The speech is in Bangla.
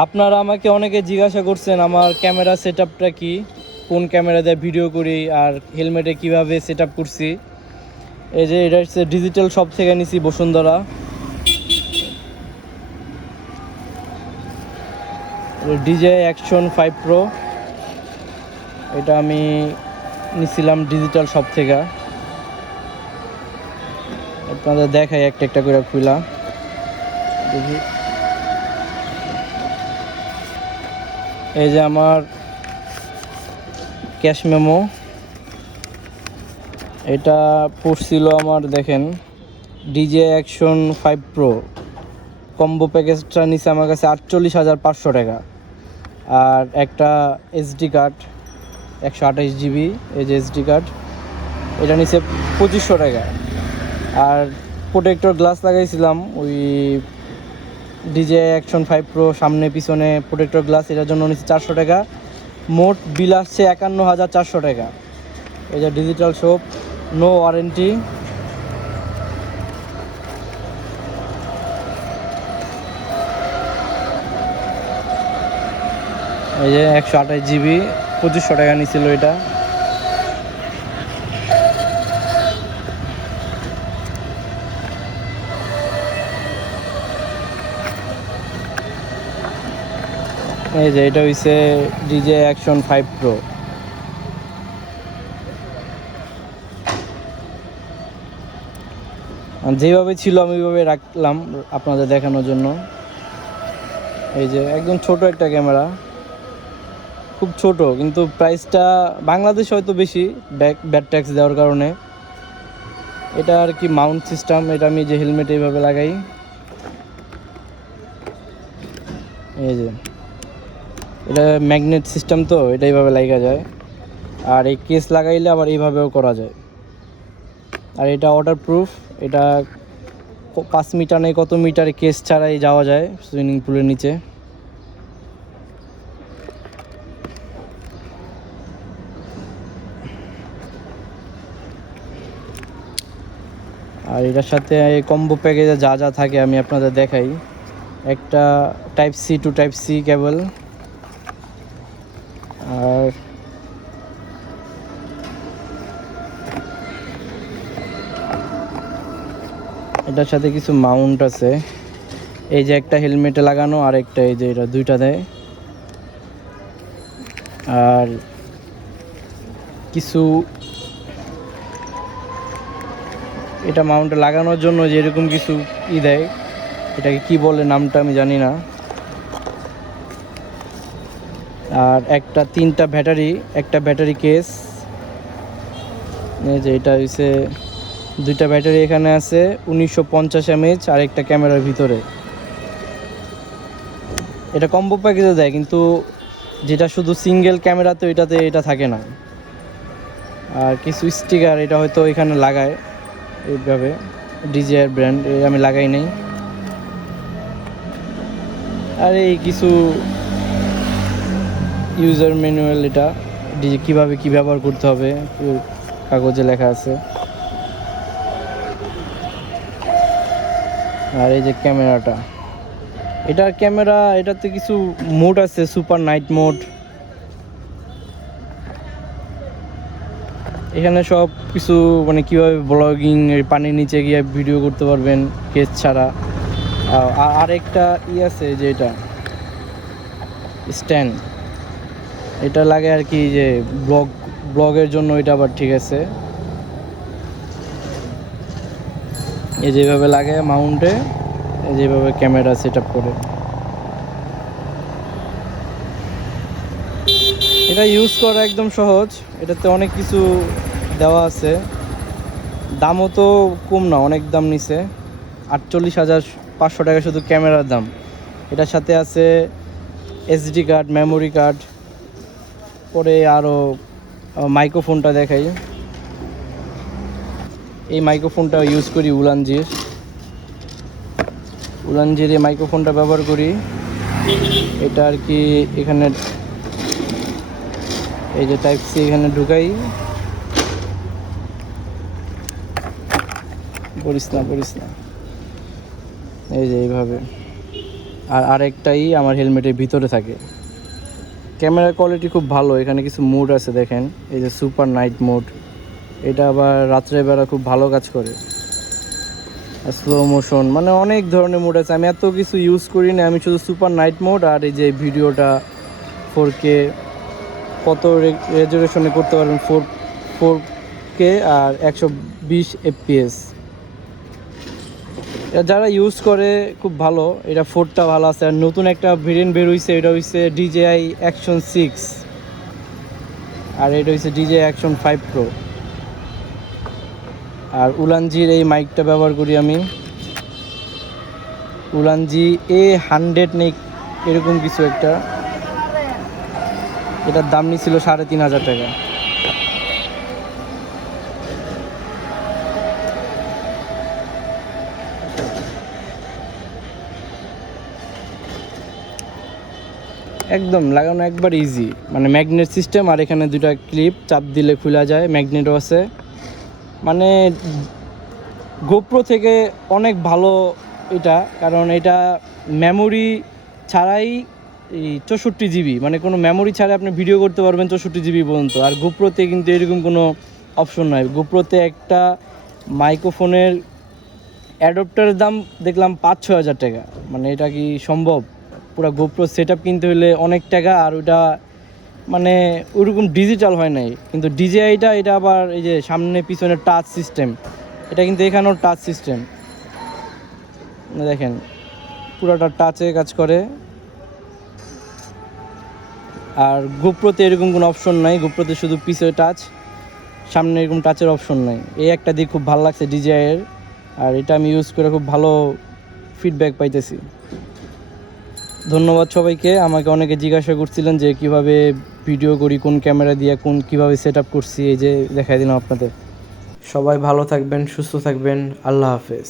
আপনারা আমাকে অনেকে জিজ্ঞাসা করছেন আমার ক্যামেরা সেটআপটা কি, কোন ক্যামেরা দিয়ে ভিডিও করি আর হেলমেটে কিভাবে সেটআপ করছি। এই যে এটা হচ্ছে ডিজিটাল শপ থেকে নিছি, বসুন্ধরা DJI Action 5 Pro। এটা আমি নিছিলাম ডিজিটাল শপ থেকে। আপনাদের দেখাই একটা একটা করে খুলা দেখি। এই যে আমার ক্যাশ মেমো, এটা পড়ছিল আমার, দেখেন DJI Action 5 Pro কম্বো প্যাকেজটা নিচে আমার কাছে 48,500 টাকা। আর একটা SD কার্ড 128 GB, এই যে SD কার্ড, এটা নিচে 2500 টাকা। আর প্রোটেক্টর গ্লাস লাগাইছিলাম ওই DJI Action 5 Pro সামনে পিছনে প্রোটেক্টর গ্লাস, এটার জন্য নিচে 400 টাকা। মোট বিল আসছে 51,400 টাকা। এই যে ডিজিটাল শপ, নো ওয়ারেন্টি। এই যে 128 GB, 2500 টাকা নিছিল এটা। এই যে এটা হইছে DJI Action 5 Pro। যেভাবে ছিল আমি ওইভাবে রাখলাম আপনাদের দেখানোর জন্য। এই যে একদম ছোট একটা ক্যামেরা, খুব ছোট, কিন্তু প্রাইসটা বাংলাদেশে হয়তো বেশি, ব্যাড ট্যাক্স দেওয়ার কারণে। এটা আর কি মাউন্ট সিস্টেম, এটা আমি যে হেলমেটে এইভাবে লাগাই, এই যে এটা ম্যাগনেট সিস্টেম, তো এটা এইভাবে লাগা যায়। আর এই কেস লাগাইলে আবার এইভাবেও করা যায়। আর এটা ওয়াটারপ্রুফ, এটা 5 মিটার নেই কত মিটার কেস ছাড়াই যাওয়া যায় সুইমিং পুলের নিচে। আর এটার সাথে কম্বো প্যাকেজে যা যা থাকে আমি আপনাদের দেখাই। একটা Type-C to Type-C কেবল, আর এটার সাথে কিছু মাউন্ট আছে। এই যে একটা হেলমেটে লাগানো, আর একটা এই যে এটা, দুইটা দেয়। আর কিছু এটা মাউন্টে লাগানোর জন্য যে এরকম কিছু দেয়, এটাকে কি বলে নামটা আমি জানি না। আর একটা 3টা ব্যাটারি, একটা ব্যাটারি কেস। এই যে এটা হচ্ছে 2টা ব্যাটারি এখানে আছে 1950 mAh, আর একটা ক্যামেরার ভিতরে। এটা কম্বো প্যাকেজে দেয়, কিন্তু যেটা শুধু সিঙ্গেল ক্যামেরা তো এটাতে এটা থাকে না। আর কিছু স্টিকার, এটা হয়তো এখানে লাগায় এইভাবে, DJI ব্র্যান্ড, আমি লাগাই নাই। আর এই কিছু ইউজার ম্যানুয়াল, এটা কীভাবে কী ব্যবহার করতে হবে কাগজে লেখা আছে। আর এই যে ক্যামেরাটা, এটার ক্যামেরা, এটাতে কিছু মোড আছে, সুপার নাইট মোড। এখানে সব কিছু মানে কীভাবে ব্লগিং, পানির নিচে গিয়ে ভিডিও করতে পারবেন কেস ছাড়া। আরেকটা আছে যে এটা স্ট্যান্ড, এটা লাগে আর কি, যে ব্লগের জন্য এটা আবার ঠিক আছে। এই যেভাবে লাগে মাউন্টে, যেভাবে ক্যামেরা সেট আপ করে, এটা ইউজ করা একদম সহজ। এটাতে অনেক কিছু দেওয়া আছে, দামও তো কম না, অনেক দাম নিছে। 48,500 টাকা শুধু ক্যামেরার দাম। এটার সাথে আছে SD কার্ড, মেমোরি কার্ড, পরে আরও মাইক্রোফোনটা দেখাই। এই মাইক্রোফোনটা ইউজ করি উলানজির এই মাইক্রোফোনটা ব্যবহার করি। এটা আর কি এখানে এই যে Type-C এখানে ঢুকাই, পড়িস না, এই যে এইভাবে। আর আরেকটাই আমার হেলমেটের ভিতরে থাকে। ক্যামেরার কোয়ালিটি খুব ভালো। এখানে কিছু মোড আছে দেখেন, এই যে সুপার নাইট মোড, এটা আবার রাত্রেবেলা খুব ভালো কাজ করে। স্লো মোশন, মানে অনেক ধরনের মোড আছে। আমি এত কিছু ইউজ করি না, আমি শুধু সুপার নাইট মোড আর এই যে ভিডিওটা 4K, কত রেজুলেশনে করতে পারবেন, 4K আর 120 FPS। এটা যারা ইউজ করে খুব ভালো, এটা 4টা ভালো আছে। আর নতুন একটা ভেরিয়েন্ট বের হয়েছে, এটা হচ্ছে DJI Action 6, আর এটা হচ্ছে DJI Action 5 Pro। আর উলানজির এই মাইকটা ব্যবহার করি আমি, উলানজি A100 নেই এরকম কিছু একটা, এটার দাম নিছিল 3500 টাকা। একদম লাগানো একবার ইজি, মানে ম্যাগনেট সিস্টেম, আর এখানে দুটা ক্লিপ চাপ দিলে খোলা যায়, ম্যাগনেটও আছে। মানে গোপ্রো থেকে অনেক ভালো এটা, কারণ এটা মেমোরি ছাড়াই এই 64 GB, মানে কোনো মেমোরি ছাড়াই আপনি ভিডিও করতে পারবেন 64 GB পর্যন্ত। আর গোপ্রোতে কিন্তু এরকম কোনো অপশন নাই। গোপ্রোতে একটা মাইক্রোফোনের অ্যাডপ্টারের দাম দেখলাম 5-6 হাজার টাকা। মানে এটা কি সম্ভব? পুরো গোপ্রো সেট আপ কিনতে হলে অনেক টাকা, আর ওটা মানে ওরকম ডিজিটাল হয় নাই। কিন্তু ডিজিআইটা এটা আবার এই যে সামনে পিছনে টাচ সিস্টেম, এটা কিন্তু এখানেও টাচ সিস্টেম, দেখেন পুরোটা টাচে কাজ করে। আর গোপ্রোতে এরকম কোনো অপশন নাই, গোপ্রোতে শুধু পিছনে টাচ, সামনে এরকম টাচের অপশন নাই। এই একটা দিক খুব ভালো লাগছে ডিজিআইয়ের, আর এটা আমি ইউজ করে খুব ভালো ফিডব্যাক পাইতেছি। ধন্যবাদ সবাইকে। আমাকে অনেকে জিজ্ঞাসা করছিলেন যে কিভাবে ভিডিও করি, কোন ক্যামেরা দিয়ে, কিভাবে সেট আপ করছি, এই যে দেখাই দিলাম আপনাদের। সবাই ভালো থাকবেন, সুস্থ থাকবেন, আল্লাহ হাফেজ।